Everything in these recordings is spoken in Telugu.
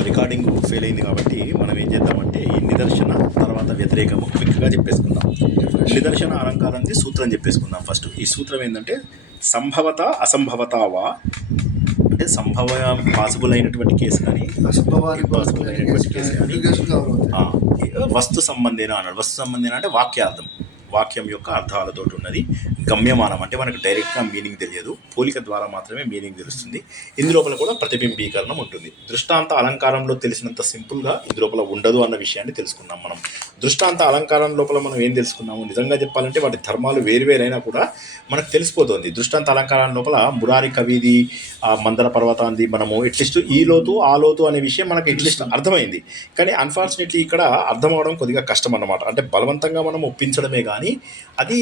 రికార్డింగ్ ఫెయిల్ అయింది కాబట్టి మనం ఏం చేద్దామంటే ఈ నిదర్శన తర్వాత వ్యతిరేకము క్విక్గా చెప్పేసుకుందాం. నిదర్శన అలంకారానికి సూత్రం చెప్పేసుకుందాం ఫస్ట్. ఈ సూత్రం ఏంటంటే సంభవత అసంభవతావా అంటే సంభవ పాసిబుల్ అయినటువంటి కేసు కానీ Impossible అయినటువంటి కేసు కానీ వస్తు సంబంధేన అన్నాడు. వస్తు సంబంధేన అంటే వాక్యార్థం. వాక్యం యొక్క అర్థాలతో ఉన్నది. గమ్యమానం అంటే మనకు డైరెక్ట్గా మీనింగ్ తెలియదు. పోలిక ద్వారా మాత్రమే మీనింగ్ తెలుస్తుంది. ఇందులోపల కూడా ప్రతిబింబీకరణం ఉంటుంది. దృష్టాంత అలంకారంలో తెలిసినంత సింపుల్గా ఇందులోపల ఉండదు అన్న విషయాన్ని తెలుసుకున్నాం మనం. దృష్టాంత అలంకారం లోపల మనం ఏం తెలుసుకున్నాము నిజంగా చెప్పాలంటే వాటి ధర్మాలు వేరువేరైనా కూడా మనకు తెలిసిపోతుంది. దృష్టాంత అలంకారం లోపల మురారి కవిది మందర పర్వతాంది మనము ఎట్లీస్ట్ ఈ లోతు ఆ లోతు అనే విషయం మనకు ఎట్లీస్ట్ అర్థమైంది. కానీ అన్ఫార్చునేట్లీ ఇక్కడ అర్థం అవడం కొద్దిగా కష్టం అన్నమాట. అంటే బలవంతంగా మనం ఒప్పించడమే కానీ అది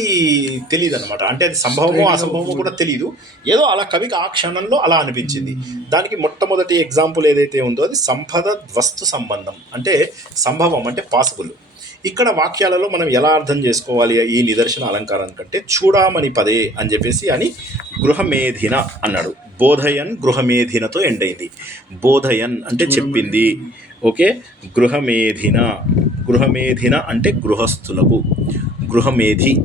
తెలియదు అనమాట అంటే అది సంభవమో అసంభవమో కూడా తెలియదు ఏదో అలా కవికి ఆ క్షణంలో అలా అనిపించింది. దానికి మొట్టమొదటి ఎగ్జాంపుల్ ఏదైతే ఉందో అది సంపద వస్తు సంబంధం. అంటే సంభవం అంటే పాసిబుల్. ఇక్కడ వాక్యాలలో మనం ఎలా అర్థం చేసుకోవాలి ఈ నిదర్శన అలంకారం కంటే? చూడామని పదే అని చెప్పేసి అని గృహమేధిన అన్నాడు. బోధయన్ గృహమేధినతో ఎండ్ అయింది. బోధయన్ అంటే చెప్పింది. ఓకే? గృహమేధిన? గృహమేధిన అంటే గృహస్థులకు. గృహమేధి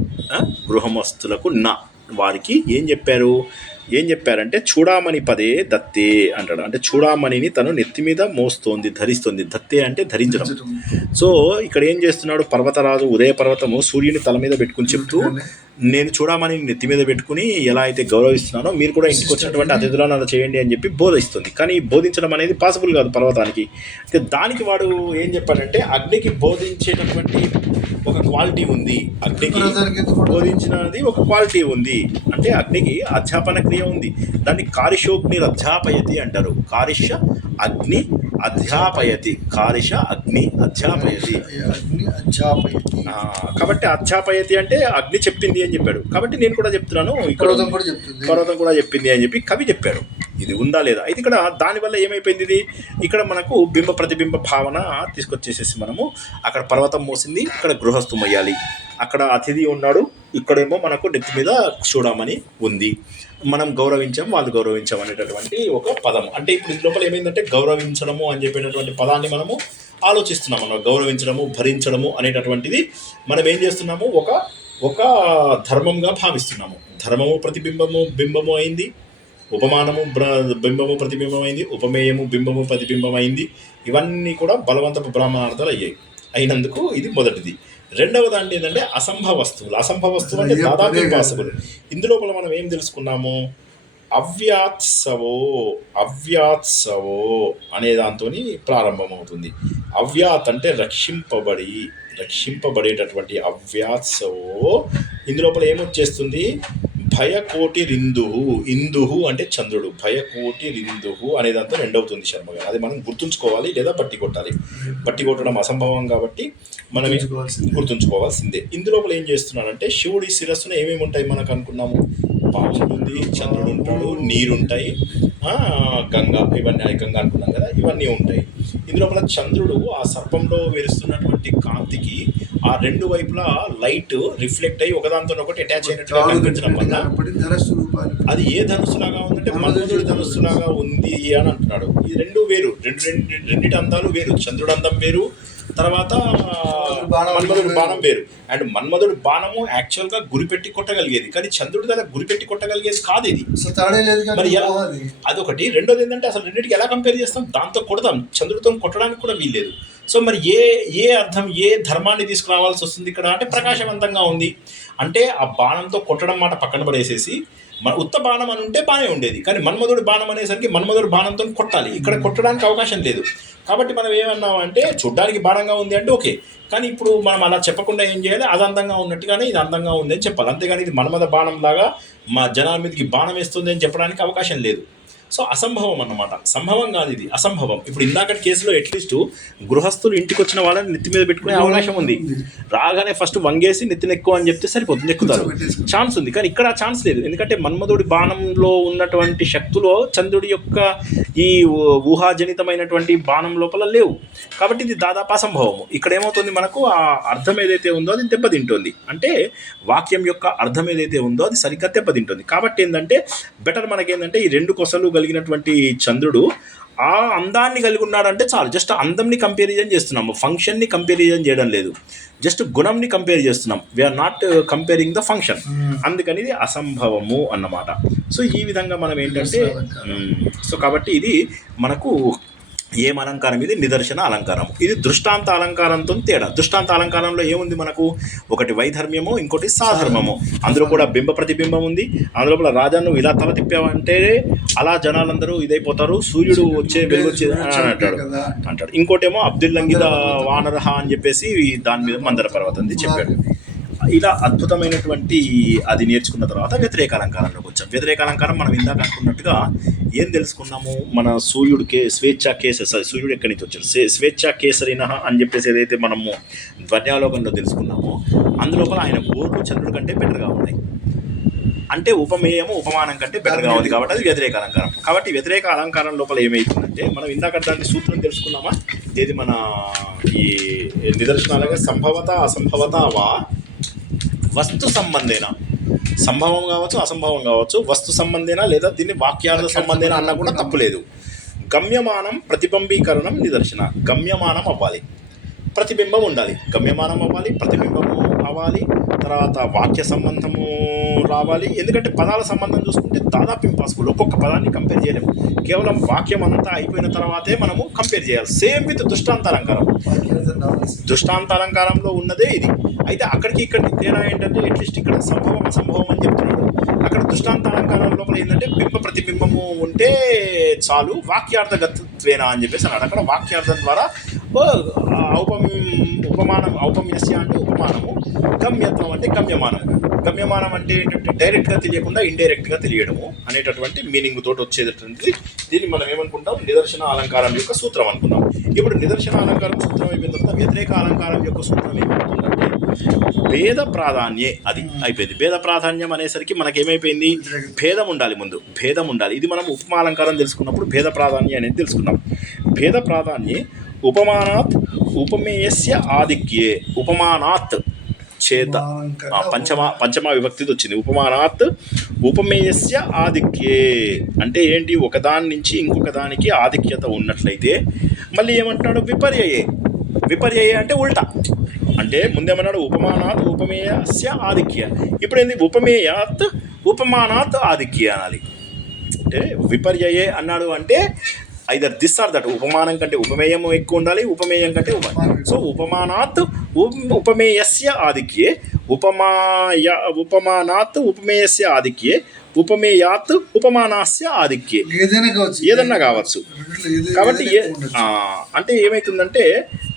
గృహమస్తులకు నా. వారికి ఏం చెప్పారు? ఏం చెప్పారంటే చూడామణి పదే దత్తే అంటాడు. అంటే చూడామణిని తను నెత్తి మీద మోస్తోంది ధరిస్తుంది. దత్తే అంటే ధరించడం. సో ఇక్కడ ఏం చేస్తున్నాడు? పర్వతరాజు ఉదయ పర్వతము సూర్యుని తల మీద పెట్టుకుని చెప్తూ నేను చూడమని నెత్తి మీద పెట్టుకుని ఎలా అయితే గౌరవిస్తున్నానో మీరు కూడా ఇంటికి వచ్చినటువంటి అతిథులను అలా చేయండి అని చెప్పి బోధిస్తుంది. కానీ బోధించడం అనేది పాసిబుల్ కాదు పర్వతానికి. అయితే దానికి వాడు ఏం చెప్పాడంటే అగ్నికి బోధించేటటువంటి ఒక క్వాలిటీ ఉంది అగ్నికి? బోధించినది ఒక క్వాలిటీ ఉంది. అంటే అగ్నికి అధ్యాపన క్రియ ఉంది. దాన్ని కారిషోగ్ని అధ్యాపయతి అంటారు. కారిష అగ్ని అధ్యాపయతి. కారిష అగ్ని అధ్యాపయతి. అగ్ని అధ్యాపయతి. కాబట్టి అధ్యాపయతి అంటే అగ్ని చెప్పింది అని చెప్పాడు. కాబట్టి నేను కూడా చెప్తున్నాను. ఇక్కడ పర్వతం కూడా చెప్తుంది. పర్వతం కూడా చెప్పింది అని చెప్పి కవి చెప్పాడు. ఇది ఉందా లేదా? అయితే ఇక్కడ దానివల్ల ఏమైపోయింది ఇది? ఇక్కడ మనకు బింబ ప్రతిబింబ భావన తీసుకొచ్చేసేసి మనము అక్కడ పర్వతం మోసింది ఇక్కడ గృహస్థం అయ్యాలి. అక్కడ అతిథి ఉన్నాడు ఇక్కడేమో మనకు డెత్ మీద చూడమని ఉంది. మనం గౌరవించాం వాళ్ళు గౌరవించాం అనేటటువంటి ఒక పదం అంటే ఇప్పుడు ఇది లోపల ఏమైందంటే గౌరవించడము అని చెప్పేటటువంటి పదాన్ని మనము ఆలోచిస్తున్నాం మనం గౌరవించడము భరించడము అనేటటువంటిది మనం ఏం చేస్తున్నాము? ఒక ఒక ధర్మంగా భావిస్తున్నాము. ధర్మము ప్రతిబింబము బింబము అయింది. ఉపమానము బింబము ప్రతిబింబం అయింది ఉపమేయము బింబము ప్రతిబింబం అయింది ఇవన్నీ కూడా బలవంతపు బ్రాహ్మణార్థాలు అయ్యాయి. అయినందుకు ఇది మొదటిది. రెండవ దాంట్లో ఏంటంటే అసంభవ వస్తువులు. అసంభవ వస్తువులు అంటే దాదాపు. ఇంపాసిబుల్ ఇందులోపల మనం ఏం తెలుసుకున్నాము? అవ్యాత్సవో అవ్యాత్సవో అనే దాంతో ప్రారంభమవుతుంది. అవ్యాత్ అంటే రక్షింపబడి రక్షింపబడేటటువంటి అవ్యాత్సవో ఇందులోపల ఏమొచ్చేస్తుంది? భయకోటి రిందుహు ఇందుహు అంటే చంద్రుడు. భయకోటి రిందుహు అనే దాంతో రెండవుతుంది శర్మ గారు అది మనం గుర్తుంచుకోవాలి లేదా బట్టి కొట్టాలి. బట్టి కొట్టడం అసంభవం కాబట్టి మనం గుర్తుంచుకోవాల్సిందే. ఇందులోపల ఏం చేస్తున్నాడంటే శివుడి శిరస్సున ఏమేమి ఉంటాయి మనకు అనుకున్నాము? ఉంది చంద్రుడు ఉంటాడు నీరుంటాయి గంగ ఇవన్నీ గంగ అనుకున్నాం కదా ఇవన్నీ ఉంటాయి. ఇందులోపల చంద్రుడు ఆ సర్పంలో వెలుస్తున్నటువంటి కాంతికి ఆ రెండు వైపులా లైట్ రిఫ్లెక్ట్ అయ్యి ఒకదాంతో ఒకటి అటాచ్ అయినట్టుగా కనిపించడం వల్ల అది ఏ ధనుసులాగా ఉందంటే మన్మధుడి ధనుస్సులాగా ఉంది అని అంటున్నాడు. ఈ రెండు వేరు. రెండు రెండు రెండిటి అందాలు వేరు. చంద్రుడు అందం వేరు. తర్వాత బాణం మన్మధుడు. బాణం వేరు. అండ్ మన్మధుడు బాణము యాక్చువల్గా గురిపెట్టి కొట్టగలిగేది. కానీ చంద్రుడి దగ్గర గురిపెట్టి కొట్టగలిగేది కాదు ఇది. మరి అదొకటి. రెండోది ఏంటంటే అసలు రెండింటికి ఎలా కంపేర్ చేస్తాం? దాంతో కొడదాం చంద్రుడితో కొట్టడానికి కూడా వీల్లేదు సో మరి ఏ ఏ అర్థం ఏ ధర్మాన్ని తీసుకురావాల్సి వస్తుంది ఇక్కడ? అంటే ప్రకాశవంతంగా ఉంది. అంటే ఆ బాణంతో కొట్టడం మాట పక్కన పడేసేసి మన ఉత్త బాణం అని ఉంటే బాగానే ఉండేది. కానీ మన్మధుడు బాణం అనేసరికి మన్మధుడు బాణంతో కొట్టాలి. ఇక్కడ కొట్టడానికి అవకాశం లేదు. కాబట్టి మనం ఏమన్నాం అంటే చూడ్డానికి బాణంగా ఉంది అంటే ఓకే. కానీ ఇప్పుడు మనం అలా చెప్పకుండా ఏం చేయాలి? అది అందంగా ఉన్నట్టుగానే ఇది అందంగా ఉంది అని చెప్పాలి. అంతేగాని ఇది మన్మథ బాణం లాగా మా జనాల మీదకి బాణం వేస్తుంది అని చెప్పడానికి అవకాశం లేదు. సో అసంభవం అన్నమాట. సంభవం కాదు ఇది అసంభవం. ఇప్పుడు ఇందాకటి కేసులో అట్లీస్ట్ గృహస్థులు ఇంటికి వచ్చిన వాళ్ళని నెత్తి మీద పెట్టుకునే అవకాశం ఉంది. రాగానే ఫస్ట్ వంగేసి నెత్తిన ఎక్కువ అని చెప్తే సరిపోతుంది ఎక్కుతారు. ఛాన్స్ ఉంది. కానీ ఇక్కడ ఛాన్స్ లేదు. ఎందుకంటే మన్మధుడి బాణంలో ఉన్నటువంటి శక్తులో చంద్రుడి యొక్క ఈ ఊహాజనితమైనటువంటి బాణం లోపల లేవు. కాబట్టి ఇది దాదాపు అసంభవము. ఇక్కడ ఏమవుతుంది మనకు? ఆ అర్థం ఏదైతే ఉందో అది దెబ్బతింటుంది. అంటే వాక్యం యొక్క అర్థం ఏదైతే ఉందో అది సరిగ్గా దెబ్బతింటుంది. కాబట్టి ఏంటంటే బెటర్ మనకేంటంటే ఈ రెండు కొసలు కలిగినటువంటి చంద్రుడు ఆ అందాన్ని కలిగి ఉన్నాడంటే చాలు. జస్ట్ అందంని కంపారిజన్ చేస్తున్నాం ఫంక్షన్ని కంపారిజన్ చేయడం లేదు. జస్ట్ గుణంని కంపేర్ చేస్తున్నాం. We're not comparing the function అందుకని ఇది అసంభవము అన్నమాట. సో ఈ విధంగా మనం ఏంటంటే. సో కాబట్టి ఇది మనకు ఏం అలంకారం? ఇది నిదర్శన అలంకారం. ఇది దృష్టాంత అలంకారంతో తేడా. దృష్టాంత అలంకారంలో ఏముంది మనకు? ఒకటి వైధర్మ్యము ఇంకోటి సాధర్మము. అందులో కూడా బింబ ప్రతిబింబం ఉంది. అందులో కూడా రాజా నువ్వు ఇలా తల తిప్పావంటే అలా జనాలందరూ ఇదైపోతారు. సూర్యుడు వచ్చే వెలుగు వచ్చే అని అంటాడు. అంటాడు. ఇంకోటేమో అబ్దుల్ లంగిద వానరహ అని చెప్పేసి దాని మీద మందర పర్వతంది చెప్పాడు. ఇలా అద్భుతమైనటువంటి అది నేర్చుకున్న తర్వాత వ్యతిరేక అలంకారంలోకి వచ్చాం. వ్యతిరేక అలంకారం మనం ఇందాక అనుకున్నట్టుగా ఏం తెలుసుకున్నాము మన సూర్యుడు కే స్వేచ్ఛ కేసరి సారీ సూర్యుడు ఎక్కడి నుంచి వచ్చాడు? స్వే- స్వేచ్ఛ కేసరిన అని చెప్పేసి ఏదైతే మనము ధ్వన్యాలోకంలో తెలుసుకున్నామో అందులోపల ఆయన గోర్లు చంద్రుడి కంటే బెటర్గా ఉన్నాయి. అంటే ఉపమేయము ఉపమానం కంటే బెటర్గా ఉంది కాబట్టి అది వ్యతిరేక అలంకారం. కాబట్టి వ్యతిరేక అలంకారం లోపల ఏమైతుందంటే మనం ఇందాక దాన్ని సూత్రం తెలుసుకున్నామా? ఏది మన ఈ నిదర్శనాలుగా సంభవత అసంభవత వా వస్తు సంబంధేనా? సంభవం కావచ్చు అసంభవం కావచ్చు వస్తు సంబంధేన లేదా దీన్ని వాక్యార్థ సంబంధేన అన్నా కూడా తప్పులేదు గమ్యమానం ప్రతిబింబీకరణం నిదర్శన. గమ్యమానం అవ్వాలి. ప్రతిబింబం ఉండాలి. గమ్యమానం అవ్వాలి ప్రతిబింబము అవ్వాలి తర్వాత వాక్య సంబంధము రావాలి. ఎందుకంటే పదాల సంబంధం చూసుకుంటే దాదాపు ఇంపాసిబుల్ ఒక్కొక్క పదాన్ని కంపేర్ చేయలేము. కేవలం వాక్యం అంతా అయిపోయిన తర్వాతే మనము కంపేర్ చేయాలి. Same with దృష్టాంతాలంకారం. దృష్టాంతాలంకారంలో ఉన్నదే ఇది. అయితే అక్కడికి ఇక్కడికి తేడా ఏంటంటే అట్లీస్ట్ ఇక్కడ సంభవం అసంభవం అని చెప్తున్నాడు. అక్కడ దృష్టాంతాలంకారం లోపల ఏంటంటే బింబ ప్రతిబింబము ఉంటే చాలు వాక్యార్థ గతత్వేనా అని చెప్పేసి అన్నాడు. అక్కడ వాక్యార్థం ద్వారా ఔపం ఉపమానం ఔపమ్యస్య అంటే ఉపమానము గమ్యత్వం అంటే గమ్యమానం. గమ్యమానం అంటే ఏంటంటే డైరెక్ట్గా తెలియకుండా ఇండైరెక్ట్గా తెలియడము అనేటటువంటి మీనింగ్ తోటి వచ్చేటటువంటిది. దీన్ని మనం ఏమనుకుంటాం? నిదర్శన అలంకారం యొక్క సూత్రం అనుకున్నాం ఇప్పుడు నిదర్శన అలంకారం సూత్రం అయిపోయిన తర్వాత వ్యతిరేక అలంకారం యొక్క సూత్రం ఏమవుతుందంటే భేద ప్రాధాన్యే అది అయిపోయింది. భేద ప్రాధాన్యం అనేసరికి మనకేమైపోయింది? భేదం ఉండాలి ముందు. భేదం ఉండాలి. ఇది మనం ఉపమా అలంకారం తెలుసుకున్నప్పుడు భేద ప్రాధాన్యం అనేది తెలుసుకున్నాం. భేద ప్రాధాన్యే ఉపమానాత్ ఉపమేయస్య ఆధిక్యే. ఉపమానాత్ చేత పంచమ పంచమ విభక్తిది వచ్చింది. ఉపమానాత్ ఉపమేయస్య ఆధిక్యే. అంటే ఏంటి? ఒకదాని నుంచి ఇంకొక దానికి ఆధిక్యత ఉన్నట్లయితే మళ్ళీ ఏమంటున్నాడు విపర్యయే. విపర్యయ అంటే ఉల్టా. అంటే ముందేమన్నాడు? ఉపమానాత్ ఉపమేయస్య ఆధిక్య. ఇప్పుడు ఏంది? ఉపమేయాత్ ఉపమానాత్ ఆధిక్య అనాలి. అంటే విపర్యయే అన్నాడు అంటే ఐదర్ దిస్ ఆర్ దట్ ఉపమానం కంటే ఉపమేయం ఎక్కువ ఉండాలి ఉపమేయం కంటే ఉప సో ఉపమానాత్ ఉప్- ఉపమేయస్య ఆధిక్యే ఉపమాయ ఉపమానాత్ ఉపమేయస్య ఆధిక్యే ఉపమేయాత్ ఉపమానాస్య ఆధిక్యే ఏదైనా కావచ్చు. ఏదన్నా కావచ్చు. కాబట్టి అంటే ఏమవుతుందంటే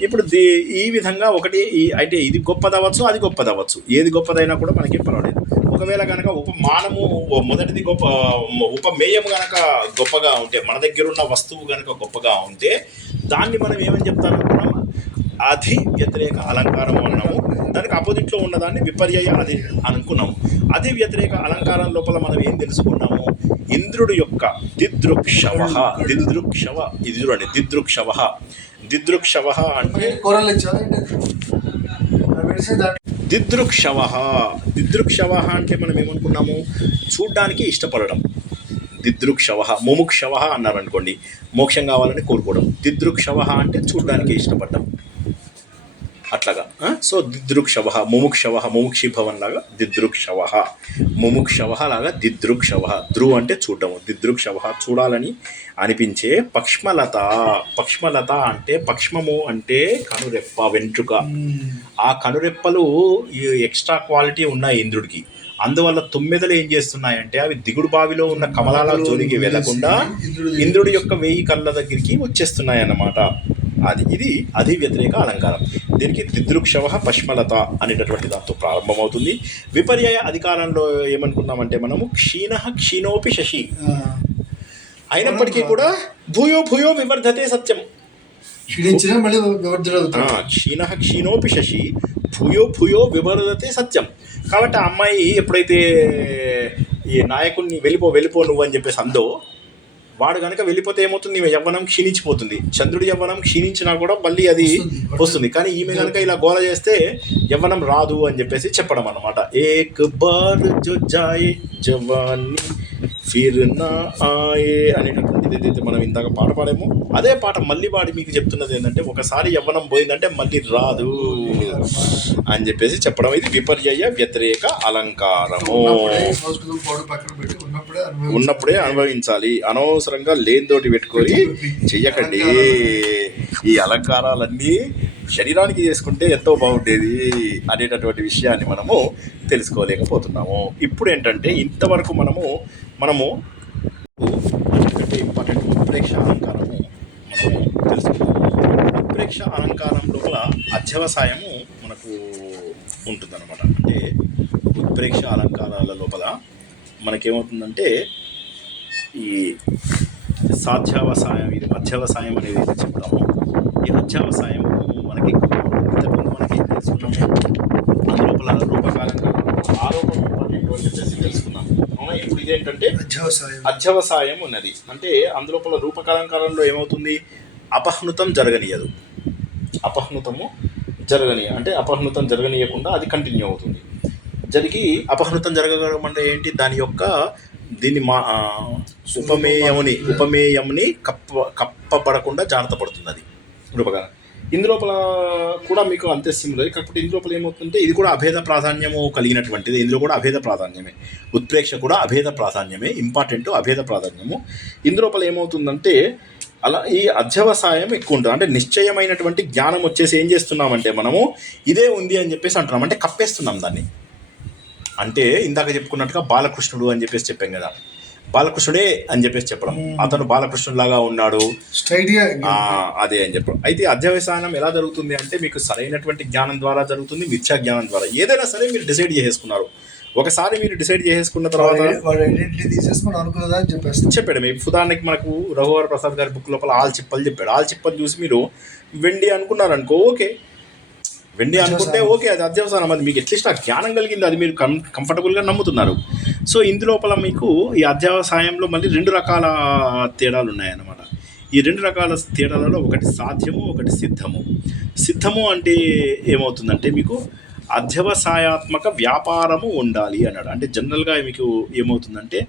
ఇప్పుడు ఈ విధంగా ఒకటి అంటే ఇది గొప్పదవచ్చు అది గొప్పదవచ్చు ఏది గొప్పదైనా కూడా మనకి పర్వాలేదు. ఒకవేళ కనుక ఉపమానము మొదటిది గొప్ప ఉపమేయం కనుక గొప్పగా ఉంటే మన దగ్గర ఉన్న వస్తువు కనుక గొప్పగా ఉంటే దాన్ని మనం ఏమని చెప్తారనుకున్నాం అధి వ్యతిరేక అలంకారం అన్నాము దానికి అపోజిట్లో ఉన్నదాన్ని విపర్యయ అది అనుకున్నాము. అధి వ్యతిరేక అలంకారం లోపల మనం ఏం తెలుసుకున్నాము? ఇంద్రుడు యొక్క దిదృక్షవ దిదృక్షవ ఇది చూడండి దిదృక్షవ దిదృక్షవ అంటే దిదృక్షవ దిదృక్షవ అంటే మనం ఏమనుకున్నాము? చూడ్డానికి ఇష్టపడడం. దిదృక్షవ ముముక్షవ అన్నారు అనుకోండి మోక్షం కావాలని కోరుకోవడం. దిదృక్షవ అంటే చూడ్డానికి ఇష్టపడడం. అట్లాగా? సో దిదృక్షవ ముముక్షవ ముముక్షి భవన్ లాగా దిదృక్షవ ముముక్షవ లాగా దిదృక్షవ ధ్రువ్ అంటే చూడటము. దిదృక్షవ చూడాలని అనిపించే పక్ష్మలత. పక్ష్మలత అంటే పక్ష్మము అంటే కనురెప్ప వెంట్రుక. ఆ కనురెప్పలు ఎక్స్ట్రా క్వాలిటీ ఉన్నాయి ఇంద్రుడికి. అందువల్ల తొమ్మిదలు ఏం చేస్తున్నాయంటే అవి దిగుడు బావిలో ఉన్న కమలాల జోలికి వెళ్ళకుండా ఇంద్రుడి యొక్క వెయ్యి కళ్ళ దగ్గరికి వచ్చేస్తున్నాయి అన్నమాట అది ఇది అది వ్యతిరేక అలంకారం. దీనికి దిదృక్షవ పశ్మలత అనేటటువంటి దాంతో ప్రారంభమవుతుంది. విపర్యయ అధికారంలో ఏమనుకున్నామంటే మనము క్షీణ క్షీణోపి శశి. అయినప్పటికీ కూడా భూయో భూయో వివర్ధతే సత్యం. క్షీణ క్షీణోపి శశి భూయో భూయో వివరదతే సత్యం. కాబట్టి ఆ అమ్మాయి ఎప్పుడైతే ఈ నాయకుడిని వెళ్ళిపో వెళ్ళిపో నువ్వు అని చెప్పేసి అందో వాడు కనుక వెళ్ళిపోతే ఏమవుతుంది? ఈమె యవ్వనం క్షీణించిపోతుంది. చంద్రుడి యవ్వనం క్షీణించినా కూడా మళ్ళీ అది వస్తుంది. కానీ ఈమె కనుక ఇలా గోల చేస్తే యవ్వనం రాదు అని చెప్పేసి చెప్పడం అనమాట ఏక్ బార్ జో జాయే జవానీ ఫిర్ నా ఆయే అనేటటువంటి అనేటటువంటిది ఏదైతే మనం ఇందాక పాట పాడామో అదే పాట మళ్ళీ వాడి మీకు చెప్తున్నది ఏంటంటే ఒకసారి యవ్వనం పోయిందంటే మళ్ళీ రాదు అని చెప్పేసి చెప్పడం. ఇది విపర్యయ వ్యతిరేక అలంకారము. ఉన్నప్పుడే అనుభవించాలి. అనవసరంగా లేనితోటి పెట్టుకొని చెయ్యకండి. ఈ అలంకారాలన్నీ శరీరానికి చేసుకుంటే ఎంతో బాగుండేది అనేటటువంటి విషయాన్ని మనము తెలుసుకోలేకపోతున్నాము. ఇప్పుడు ఏంటంటే ఇంతవరకు మనము మనము ఇంపార్టెంట్ ఉత్ప్రేక్ష అలంకారము మనము తెలుసుకున్నాము. ఉత్ప్రేక్ష అలంకారం లోపల అధ్యవసాయము మనకు ఉంటుందన్నమాట. అంటే ఉత్ప్రేక్ష అలంకారాల లోపల మనకేమవుతుందంటే ఈ సాధ్యావసాయం ఇది మధ్యవసాయం అనేది ఏదైతే చెప్తామో ఈ మధ్యవసాయం మనకి ఇంతకుముందు మనకి తెలుసుకున్నాము అందులోపల రూపకాలంగా ఆరోపం ఇంపార్టెంట్ అని చెప్పేసి తెలుసుకున్నాం. అవునా? ఇప్పుడు ఇదేంటంటే అధ్యావసాయం. అధ్యవసాయం ఉన్నది. అంటే అందులోపల రూపకాలంకారంలో ఏమవుతుంది? అపహృతం జరగనీయదు. అపహృతము జరగని అంటే అపహృతం జరగనీయకుండా అది కంటిన్యూ అవుతుంది. జరిగి అపహృతం జరగడం అంటే ఏంటి? దాని యొక్క దీన్ని మా ఆ, ఉపమేయముని ఉపమేయంని కప్ప కప్పబడకుండా జాగ్రత్త పడుతుంది అది రూపకాలం. ఇందులోపల కూడా మీకు అంతే సిమిలర్ కాకపోతే ఇందులోపల ఏమవుతుందంటే ఇది కూడా అభేద ప్రాధాన్యము కలిగినటువంటిది. ఇందులో కూడా అభేద ప్రాధాన్యమే. ఉత్ప్రేక్ష కూడా అభేద ప్రాధాన్యమే. ఇంపార్టెంట్ అభేద ప్రాధాన్యము. ఇందులోపల ఏమవుతుందంటే అలా ఈ అధ్యవసాయం ఎక్కువ ఉంటుంది. అంటే నిశ్చయమైనటువంటి జ్ఞానం వచ్చేసి ఏం చేస్తున్నామంటే మనము ఇదే ఉంది అని చెప్పేసి అంటున్నాం. అంటే కప్పేస్తున్నాం దాన్ని. అంటే ఇందాక చెప్పుకున్నట్టుగా బాలకృష్ణుడు అని చెప్పేసి చెప్పాం కదా. బాలకృష్ణుడే అని చెప్పేసి చెప్పడం. అతను బాలకృష్ణుడిలాగా ఉన్నాడు. అదే అని చెప్పడం. అయితే అధ్యవసానం ఎలా జరుగుతుంది అంటే మీకు సరైనటువంటి జ్ఞానం ద్వారా జరుగుతుంది మిథ్యా జ్ఞానం ద్వారా. ఏదైనా సరే మీరు డిసైడ్ చేసుకున్నారు ఒకసారి మీరు డిసైడ్ చేసుకున్న తర్వాత చెప్పాడు. మీ ఉదాహరణకి మనకు రఘువర ప్రసాద్ గారి బుక్ లోపల ఆల్ చిప్పలు చెప్పాడు. ఆల్ చిప్పలు చూసి మీరు వెండి అనుకున్నారు అనుకో ఓకే. వెండి అనుకుంటే ఓకే అది అత్యవసరం. అది మీకు అట్లీస్ట్ ఆ జ్ఞానం కలిగింది అది మీరు కం కంఫర్టబుల్గా నమ్ముతున్నారు. సో ఇందులోపల మీకు ఈ అధ్యవసాయంలో మళ్ళీ రెండు రకాల తేడాలు ఉన్నాయన్నమాట. ఈ రెండు రకాల తేడాలలో ఒకటి సాధ్యము ఒకటి సిద్ధము. సిద్ధము అంటే ఏమవుతుందంటే మీకు అధ్యవసాయాత్మక వ్యాపారము ఉండాలి అన్నాడు. అంటే జనరల్గా మీకు ఏమవుతుందంటే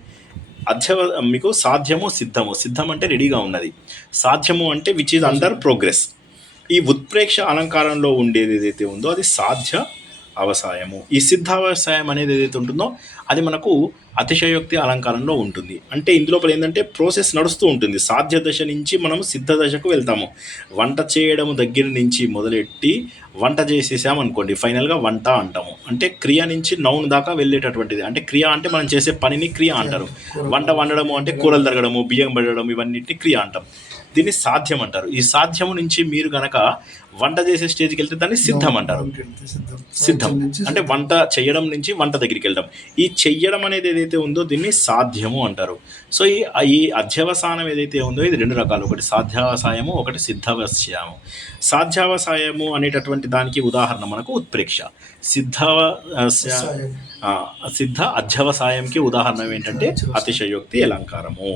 అధ్యవ మీకు సాధ్యము సిద్ధము సిద్ధం అంటే రెడీగా ఉన్నది. సాధ్యము అంటే విచ్ ఈజ్ అండర్ ప్రోగ్రెస్ ఈ ఉత్ప్రేక్ష అలంకారంలో ఉండేది ఏదైతే ఉందో అది సాధ్య అవసాయము. ఈ సిద్ధావసాయం అనేది ఏదైతే ఉంటుందో అది మనకు అతిశయోక్తి అలంకారంలో ఉంటుంది. అంటే ఇందులోపల ఏంటంటే ప్రాసెస్ నడుస్తూ ఉంటుంది. సాధ్య దశ నుంచి మనం సిద్ధ దశకు వెళ్తాము. వంట చేయడం దగ్గర నుంచి మొదలెట్టి వంట చేసేసాం అనుకోండి ఫైనల్గా వంట అంటాము. అంటే క్రియ నుంచి నౌన్ దాకా వెళ్ళేటటువంటిది. అంటే క్రియ అంటే మనం చేసే పనిని క్రియ అంటారు. వంట వండడము అంటే కూరలు తరగడము బియ్యం పెట్టడం ఇవన్నిటిని క్రియ అంటాం. దీన్ని సాధ్యం అంటారు ఈ సాధ్యము నుంచి మీరు గనక వంట చేసే స్టేజ్కి వెళ్తే దాన్ని సిద్ధం అంటారు. సిద్ధం. అంటే వంట చేయడం నుంచి వంట దగ్గరికి వెళ్ళడం ఈ చెయ్యడం అనేది ఏదైతే ఉందో దీన్ని సాధ్యము అంటారు. సో ఈ ఈ అధ్యవసానం ఏదైతే ఉందో ఇది రెండు రకాలు. ఒకటి సాధ్యావసాయము ఒకటి సిద్ధవస్యాము. సాధ్యావసాయము అనేటటువంటి దానికి ఉదాహరణ మనకు ఉత్ప్రేక్ష. సిద్ధవ సిద్ధ అధ్యవసాయంకి ఉదాహరణ ఏంటంటే అతిశయోక్తి అలంకారము.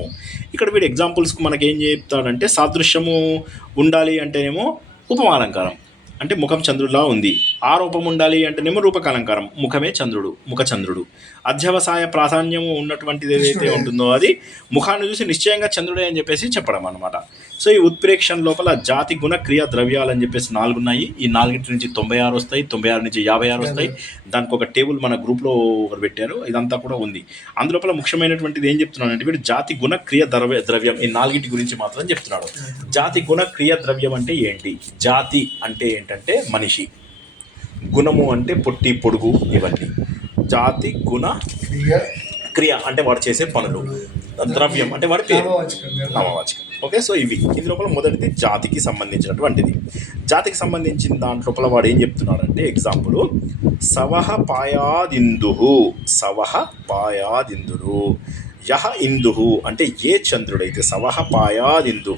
ఇక్కడ వీడు ఎగ్జాంపుల్స్కి మనకి ఏం చెప్తాడంటే సాదృశ్యము ఉండాలి అంటేనేమో உபமாலங்காரம். అంటే ముఖం చంద్రుడిలా ఉంది. ఆ రూపం ఉండాలి అంటేనేమో రూపకాలంకారం. ముఖమే చంద్రుడు ముఖ చంద్రుడు. అధ్యవసాయ ప్రాధాన్యము ఉన్నటువంటిది ఏదైతే ఉంటుందో అది ముఖాన్ని చూసి నిశ్చయంగా చంద్రుడే అని చెప్పేసి చెప్పడం అనమాట సో ఈ ఉత్ప్రేక్షణ లోపల జాతి గుణ క్రియ ద్రవ్యాలు అని చెప్పేసి నాలుగు ఉన్నాయి. ఈ నాలుగింటి నుంచి తొంభై ఆరు వస్తాయి తొంభై ఆరు నుంచి యాభై ఆరు వస్తాయి. దానికి ఒక టేబుల్ మన గ్రూప్లో ఒకరు పెట్టారు. ఇదంతా కూడా ఉంది. అందులోపల ముఖ్యమైనటువంటిది ఏం చెప్తున్నాడు అంటే వీడు జాతి గుణ క్రియ ద్రవ్య ద్రవ్యం ఈ నాలుగింటి గురించి మాత్రం చెప్తున్నాడు. జాతి గుణ క్రియ ద్రవ్యం అంటే ఏంటి? జాతి అంటే ఏంటంటే మనిషి. గుణము అంటే పొట్టి పొడుగు ఇవన్నీ. జాతి గుణ క్రియ. అంటే వాడు చేసే పనులు. ద్రవ్యం అంటే వాడి పేరు. నామవాచకం. ఓకే సో ఇవి. ఇందు లోపల మొదటిది జాతికి సంబంధించినటువంటిది. జాతికి సంబంధించిన దాంట్లోపల వాడు ఏం చెప్తున్నాడంటే ఎగ్జాంపుల్ సవహ పాయాదిందు సవహ పాయాదిందురు యహ ఇందు అంటే ఏ చంద్రుడైతే సవహ పాయాదిందు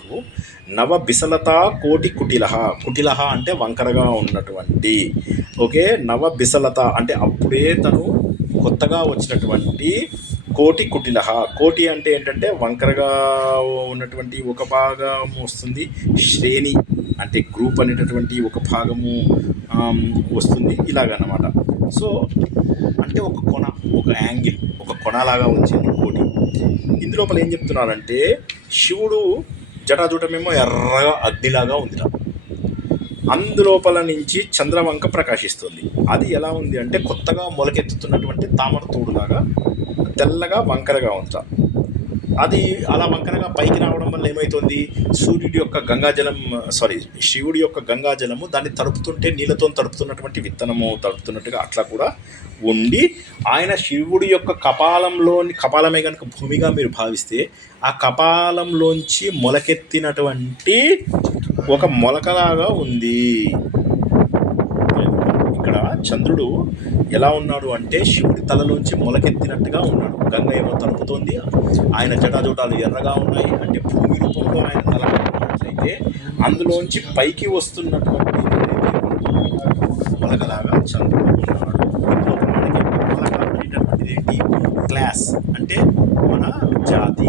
నవ బిసలత కోటి కుటిలహ. కుటిలహ అంటే వంకరగా ఉన్నటువంటి. ఓకే? నవ బిసలత అంటే అప్పుడే తను కొత్తగా వచ్చినటువంటి కోటి కుటిలహ. కోటి అంటే ఏంటంటే వంకరగా ఉన్నటువంటి ఒక భాగం వస్తుంది. శ్రేణి అంటే గ్రూప్ అనేటటువంటి ఒక భాగము వస్తుంది. ఇలాగన్నమాట. సో అంటే ఒక కొన ఒక యాంగిల్ ఒక కొనలాగా వచ్చింది కోటి. ఇందులోపల ఏం చెప్తున్నారంటే శివుడు జటాజూటమేమో ఎర్రగా అగ్నిలాగా ఉందిట. అందులోపల నుంచి చంద్రవంక ప్రకాశిస్తుంది. అది ఎలా ఉంది అంటే కొత్తగా మొలకెత్తుతున్నటువంటి తామర తోడులాగా తెల్లగా వంకరగా ఉందిట. అది అలా వంకరగా పైకి రావడం వల్ల ఏమవుతుంది సూర్యుడి యొక్క గంగాజలం సారీ శివుడి యొక్క గంగాజలము దాన్ని తడుపుతుంటే నీళ్ళతో తడుపుతున్నటువంటి విత్తనము తడుపుతున్నట్టుగా అట్లా కూడా ఉండి ఆయన శివుడి యొక్క కపాలంలోని కపాలమే కనుక భూమిగా మీరు భావిస్తే ఆ కపాలంలోంచి మొలకెత్తినటువంటి ఒక మొలకలాగా ఉంది. ఇక్కడ చంద్రుడు ఎలా ఉన్నాడు అంటే శివుడి తలలోంచి మొలకెత్తినట్టుగా ఉన్నాడు. గంగ ఏమో తడుపుతోంది. ఆయన జటాజోటాలు ఎర్రగా ఉన్నాయి. అంటే భూమి రూపంలో ఆయన తల ఉన్నట్లయితే అందులోంచి పైకి వస్తున్నటువంటి మొలకలాగా చంద్రుడు ఉన్నాడు ఇందులో మనకి మొలక అనేటటువంటిది ఏంటి? క్లాస్. అంటే మన జాతి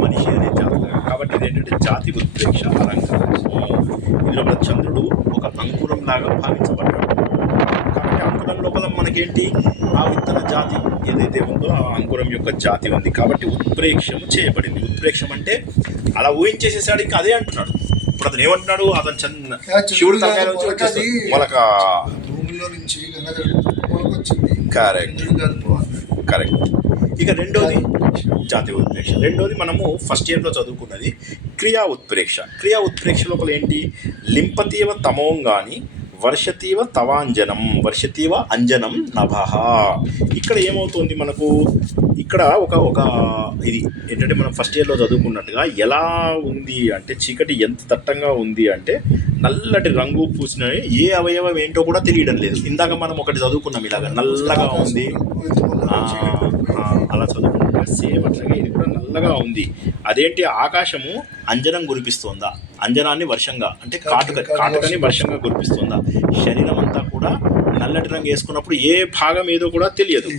మనిషి అనే జాతి. కాబట్టి ఇది ఏంటంటే జాతి ఉత్ప్రేక్ష అలంకారం. ఇందులో చంద్రుడు ఒక అంకురం లాగా భావించబడ్డాడు. కాబట్టి అంకురం లోపల మనకేంటి? ఆ విత్తన జాతి ఏదైతే ఉందో ఆ అంకురం యొక్క జాతి ఉంది. కాబట్టి ఉత్ప్రేక్షము చేయబడింది. ఉత్ప్రేక్షం అంటే అలా ఊహించేసేసాడు ఇంకా అదే అంటున్నాడు. ఇప్పుడు అతను ఏమంటున్నాడు? అతను చంద్ర శివుడు నుంచి మొలక భూమిలో నుంచి మొలకొచ్చింది పోవాలి. కరెక్ట్ ఇక రెండోది జాతి ఉత్ప్రేక్ష రెండోది మనము ఫస్ట్ ఇయర్లో చదువుకున్నది క్రియా ఉత్ప్రేక్ష. క్రియా ఉత్ప్రేక్ష లోపల ఏంటి? లింపతీవ తమోంగాని వర్షతీవ తవాంజనం. వర్షతీవ అంజనం నభః. ఇక్కడ ఏమవుతుంది మనకు? ఇక్కడ ఒక ఒక ఇది ఏంటంటే మనం ఫస్ట్ ఇయర్లో చదువుకున్నట్టుగా ఎలా ఉంది అంటే చీకటి ఎంత దట్టంగా ఉంది అంటే నల్లటి రంగు పూసిన ఏ అవయవం ఏంటో కూడా తెలియడం లేదు. ఇందాక మనం ఒకటి చదువుకున్నాం ఇలాగ నల్లగా ఉంది. అలా చదువుకుంటా సేమ్ అట్లాగే ఇది కూడా నల్లగా ఉంది. అదేంటి? ఆకాశము అంజనం కురిపిస్తోందా? అంజనాన్ని వర్షంగా అంటే కాటుక కాటుకని వర్షంగా కురిపిస్తుందా? శరీరం అంతా కూడా నల్లటి రంగు వేసుకున్నప్పుడు ఏ భాగం ఏదో కూడా తెలియదు.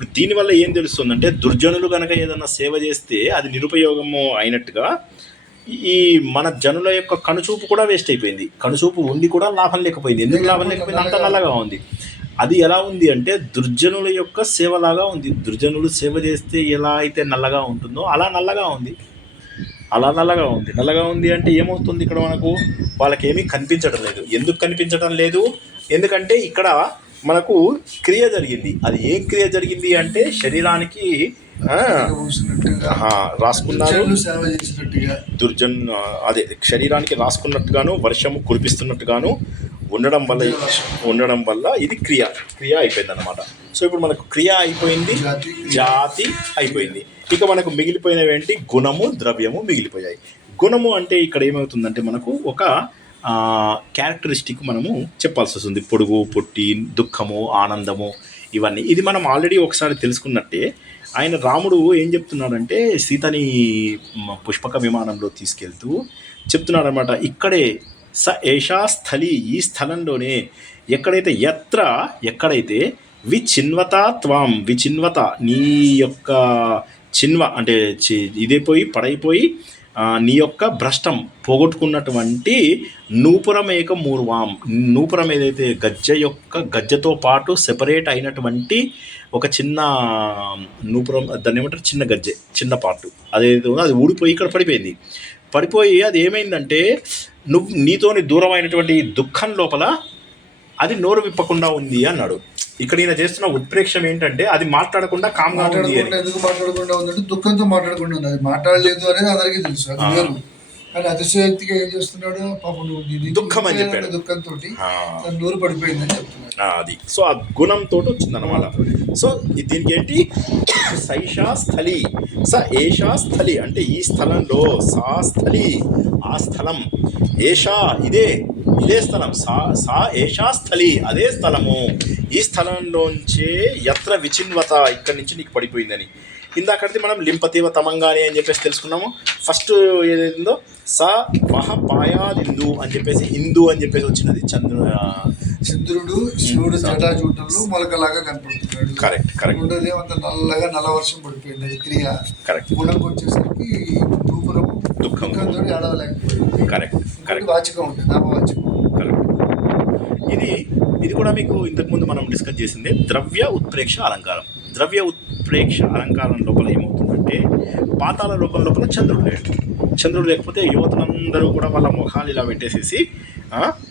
ఇప్పుడు దీనివల్ల ఏం తెలుస్తుందంటే దుర్జనులు కనుక ఏదన్నా సేవ చేస్తే అది నిరుపయోగము అయినట్టుగా ఈ మన జనుల యొక్క కనుచూపు కూడా వేస్ట్ అయిపోయింది. కనుచూపు ఉండి కూడా లాభం లేకపోయింది. ఎందుకు లాభం లేకపోయింది? అంత నల్లగా ఉంది. అది ఎలా ఉంది అంటే దుర్జనుల యొక్క సేవలాగా ఉంది. దుర్జనులు సేవ చేస్తే ఎలా అయితే నల్లగా ఉంటుందో అలా నల్లగా ఉంది. అలా నల్లగా ఉంది. నల్లగా ఉంది అంటే ఏమవుతుంది ఇక్కడ మనకు? వాళ్ళకేమీ కనిపించడం లేదు. ఎందుకు కనిపించడం లేదు? ఎందుకంటే ఇక్కడ మనకు క్రియ జరిగింది. అది ఏం క్రియ జరిగింది అంటే శరీరానికి రాసుకున్నారు దుర్జన్ అదే శరీరానికి రాసుకున్నట్టుగాను వర్షము కురిపిస్తున్నట్టుగాను ఉండడం వల్ల ఉండడం వల్ల ఇది క్రియ. క్రియ అయిపోయింది అనమాట సో ఇప్పుడు మనకు క్రియ అయిపోయింది జాతి అయిపోయింది. ఇక మనకు మిగిలిపోయినవి ఏంటి? గుణము ద్రవ్యము మిగిలిపోయాయి. గుణము అంటే ఇక్కడ ఏమవుతుందంటే మనకు ఒక క్యారెక్టరిస్టిక్ మనము చెప్పాల్సి వస్తుంది. పొడుగు పొట్టి దుఃఖము ఆనందము ఇవన్నీ. ఇది మనం ఆల్రెడీ ఒకసారి తెలుసుకున్నట్టే ఆయన రాముడు ఏం చెప్తున్నాడంటే సీతని పుష్పక విమానంలో తీసుకెళ్తూ చెప్తున్నాడనమాట ఇక్కడే స ఏషా స్థలి ఈ స్థలంలోనే ఎక్కడైతే ఎత్ర ఎక్కడైతే విచిన్వత త్వాం విచిన్వత నీ యొక్క చిన్వ అంటే చి- ఇదైపోయి పడైపోయి నీ యొక్క భ్రష్టం పోగొట్టుకున్నటువంటి నూపురమేక మూర్వాం నూపురం ఏదైతే గజ్జ యొక్క గజ్జతో పాటు సెపరేట్ అయినటువంటి ఒక చిన్న నూపురం దాన్ని ఏమంటారు? చిన్న గజ్జె చిన్న పాటు అదేదైతే ఉందో అది ఊడిపోయి ఇక్కడ పడిపోయింది. పడిపోయి అది ఏమైందంటే నువ్వు నీతోని దూరం అయినటువంటి దుఃఖం లోపల అది నోరు విప్పకుండా ఉంది అన్నాడు. ఇక్కడ ఈయన చేస్తున్న ఉత్ప్రేక్షం ఏంటంటే అది మాట్లాడకుండా కామ్గా ఉంది అని. ఎందుకు మాట్లాడకుండా ఉందంటే దుఃఖంతో మాట్లాడకుండా ఉంది. అది మాట్లాడలేదు అనేది అందరికీ తెలుసు. అది. వేరు. కానీ అతిశయోక్తిగా ఏం చేస్తున్నాడు? పాపం దుఃఖం అని చెప్పాడు. దుఃఖంతో నోరు పడిపోయిందని చెప్తున్నాడు. అది. సో ఆ గుణంతో వచ్చిందనమాట సో దీనికి ఏంటి? సైషా స్థలి. స ఏషా స్థలి. అంటే ఈ స్థలంలో సా స్థలి ఆ స్థలం. ఏషా ఇదే. ఇదే స్థలం. సా సా ఏషా స్థలి. అదే స్థలము. ఈ స్థలంలోంచే యత్ర విచిన్వత ఇక్కడి నుంచి నీకు పడిపోయిందని. ఇందాకడితే మనం లింపతీవ తమంగాని అని చెప్పేసి తెలుసుకున్నాము. ఫస్ట్ ఏదైందో స వహ పాయాదిందు అని చెప్పేసి హిందూ అని చెప్పేసి వచ్చినది చంద్రు చంద్రుడు శివుడు జటాజూటంలో మొలకలాగా కనపడుతున్నాడు. Correct correct. ఉండేది అంత నల్లగా నల్ల వర్షం పడిపోయింది క్రియ. కరెక్ట్. గుణంకి వచ్చేసరికి దూపురం దుఃఖం. దుఃఖంతో ఏడవలేకపోయింది. Correct correct. వాచకం ఉంటుంది నామవాచకం. ఇది ఇది కూడా మీకు ఇంతకుముందు మనం డిస్కస్ చేసింది ద్రవ్య ఉత్ప్రేక్ష అలంకారం. ద్రవ్య ఉత్ప్రేక్ష అలంకారం లోపల ఏమవుతుందంటే పాతాల లోకం లోపల చంద్రుడు లేడు. చంద్రుడు లేకపోతే యువతులందరూ కూడా వాళ్ళ ముఖాలు ఇలా పెట్టేసేసి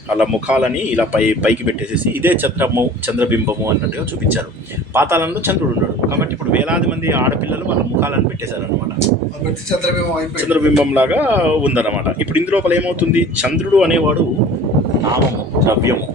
వాళ్ళ ముఖాలని ఇలా పై పైకి పెట్టేసేసి ఇదే చంద్రము చంద్రబింబము అన్నట్టుగా చూపించారు. పాతాళంలో చంద్రుడు ఉన్నాడు. కాబట్టి ఇప్పుడు వేలాది మంది ఆడపిల్లలు వాళ్ళ ముఖాలను పెట్టేశారు అనమాట చంద్రబింబం చంద్రబింబం లాగా ఉందన్నమాట. ఇప్పుడు ఇందులో ఏమవుతుంది? చంద్రుడు అనేవాడు నామము ద్రవ్యము.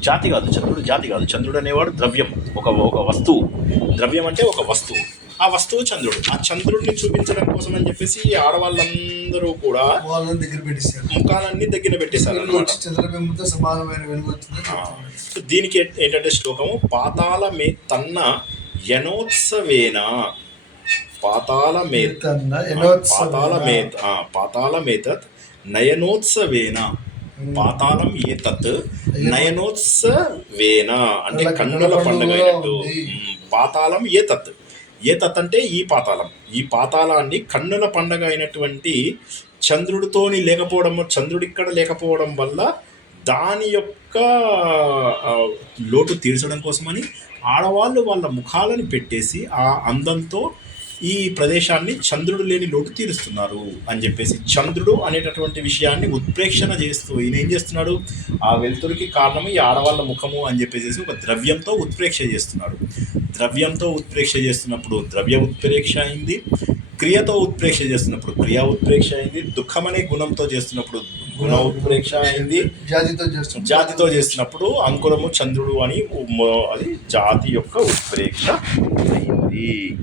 జాతి కాదు చంద్రుడు జాతి కాదు. చంద్రుడు అనేవాడు ద్రవ్యం ఒక ఒక వస్తువు. ద్రవ్యం అంటే ఒక వస్తువు. ఆ వస్తువు చంద్రుడు. ఆ చంద్రుడిని చూపించడం కోసం అని చెప్పేసి ఆడవాళ్ళందరూ కూడా వాళ్ళని దగ్గర పెట్టేశారు. ముఖాలన్నీ దగ్గర పెట్టేశారు చంద్రబింబంతో సమానమైన వెలుగు దీనికి ఏంటంటే శ్లోకము? పాతాల మే తన్న యనోత్సవేన. పాతాల మే తన్న పాతాల. మేత పాతాల మేతత్ నయనోత్సవేన. పాతాళం ఏతత్ నయనోత్సవేన అంటే కన్నుల పండుగ అయినట్టు. ఉంది. ఉమ్, పాతాళం ఏతత్. ఏతత్ అంటే ఈ పాతాళం. ఈ పాతాళాన్ని కన్నుల పండగ అయినటువంటి చంద్రుడితోని లేకపోవడం చంద్రుడు ఇక్కడ లేకపోవడం వల్ల దాని యొక్క లోటు తీర్చడం కోసమని ఆడవాళ్ళు వాళ్ళ ముఖాలను పెట్టేసి ఆ అందంతో ఈ ప్రదేశాన్ని చంద్రుడు లేని లోటు తీరుస్తున్నారు అని చెప్పేసి చంద్రుడు అనేటటువంటి విషయాన్ని ఉత్ప్రేక్షణ చేస్తూ ఈయన ఏం చేస్తున్నాడు? ఆ వెలుతురికి కారణం ఈ ఆడవాళ్ళ ముఖము అని చెప్పేసి ఒక ద్రవ్యంతో ఉత్ప్రేక్ష చేస్తున్నాడు. ద్రవ్యంతో ఉత్ప్రేక్ష చేస్తున్నప్పుడు ద్రవ్య ఉత్ప్రేక్ష అయింది క్రియతో ఉత్ప్రేక్ష చేస్తున్నప్పుడు క్రియా ఉత్ప్రేక్ష అయింది దుఃఖం అనే గుణంతో చేస్తున్నప్పుడు గుణ ఉత్ప్రేక్ష అయింది. జాతితో చేస్తాం జాతితో చేసినప్పుడు అంకురము చంద్రుడు అని అది జాతి యొక్క ఉత్ప్రేక్ష అయింది.